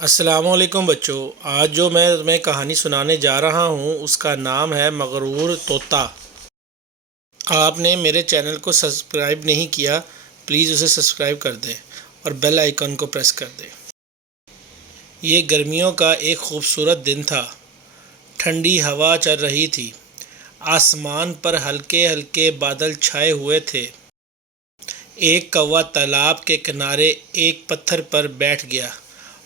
السلام علیکم بچوں، آج جو میں تمہیں کہانی سنانے جا رہا ہوں اس کا نام ہے مغرور طوطا۔ آپ نے میرے چینل کو سبسکرائب نہیں کیا، پلیز اسے سبسکرائب کر دیں اور بیل آئیکن کو پریس کر دیں۔ یہ گرمیوں کا ایک خوبصورت دن تھا۔ ٹھنڈی ہوا چل رہی تھی، آسمان پر ہلکے ہلکے بادل چھائے ہوئے تھے۔ ایک کوا تالاب کے کنارے ایک پتھر پر بیٹھ گیا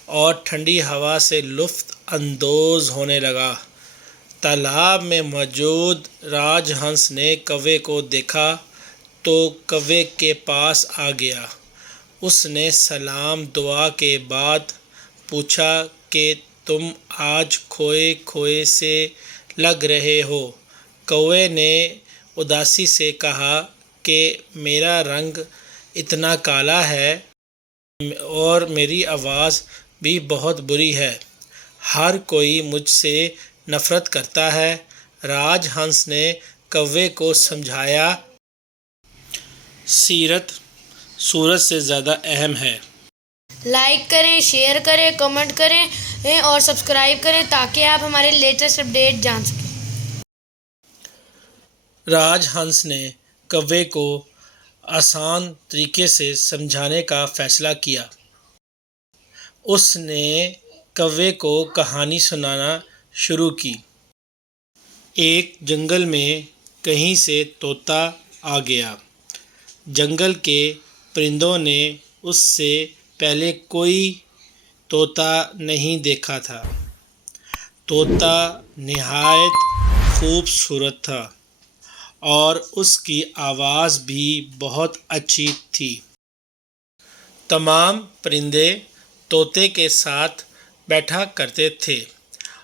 اور ٹھنڈی ہوا سے لطف اندوز ہونے لگا۔ تالاب میں موجود راج ہنس نے کوے کو دیکھا تو کوے کے پاس آ گیا۔ اس نے سلام دعا کے بعد پوچھا کہ تم آج کھوئے کھوئے سے لگ رہے ہو۔ کوے نے اداسی سے کہا کہ میرا رنگ اتنا کالا ہے اور میری آواز بھی بہت بری ہے، ہر کوئی مجھ سے نفرت کرتا ہے۔ راج ہنس نے کوے کو سمجھایا، سیرت صورت سے زیادہ اہم ہے۔ لائک کریں، شیئر کریں، کمنٹ کریں اور سبسکرائب کریں تاکہ آپ ہمارے لیٹسٹ اپڈیٹ جان سکیں۔ راج ہنس نے کوے کو آسان طریقے سے سمجھانے کا فیصلہ کیا۔ اس نے کوے کو کہانی سنانا شروع کی۔ ایک جنگل میں کہیں سے طوطا آ گیا۔ جنگل کے پرندوں نے اس سے پہلے کوئی طوطا نہیں دیکھا تھا۔ طوطا نہایت خوبصورت تھا اور اس کی آواز بھی بہت اچھی تھی۔ تمام پرندے طوطے کے ساتھ بیٹھا کرتے تھے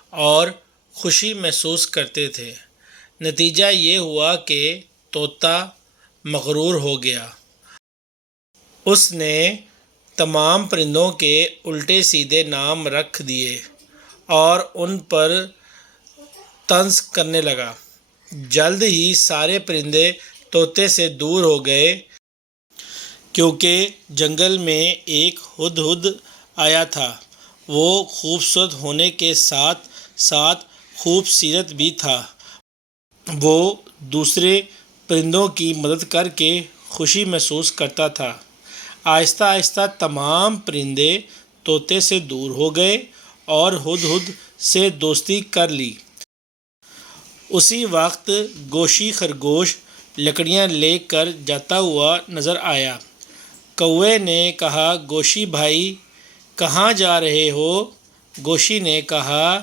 اور خوشی محسوس کرتے تھے۔ نتیجہ یہ ہوا کہ طوطا مغرور ہو گیا۔ اس نے تمام پرندوں کے الٹے سیدھے نام رکھ دیے اور ان پر طنز کرنے لگا۔ جلد ہی سارے پرندے طوطے سے دور ہو گئے کیونکہ جنگل میں ایک ہدہد آیا تھا۔ وہ خوبصورت ہونے کے ساتھ ساتھ خوبصیرت بھی تھا۔ وہ دوسرے پرندوں کی مدد کر کے خوشی محسوس کرتا تھا۔ آہستہ آہستہ تمام پرندے طوطے سے دور ہو گئے اور ہدہد سے دوستی کر لی۔ اسی وقت گوشی خرگوش لکڑیاں لے کر جاتا ہوا نظر آیا۔ کوے نے کہا، گوشی بھائی کہاں جا رہے ہو؟ گوشی نے کہا،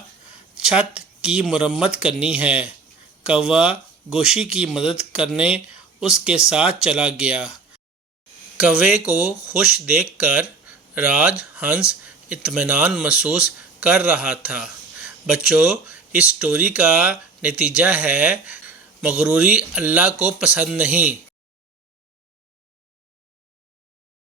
چھت کی مرمت کرنی ہے۔ کوا گوشی کی مدد کرنے اس کے ساتھ چلا گیا۔ کوے کو خوش دیکھ کر راج ہنس اطمینان محسوس کر رہا تھا۔ بچوں، اس سٹوری کا نتیجہ ہے، مغروری اللہ کو پسند نہیں۔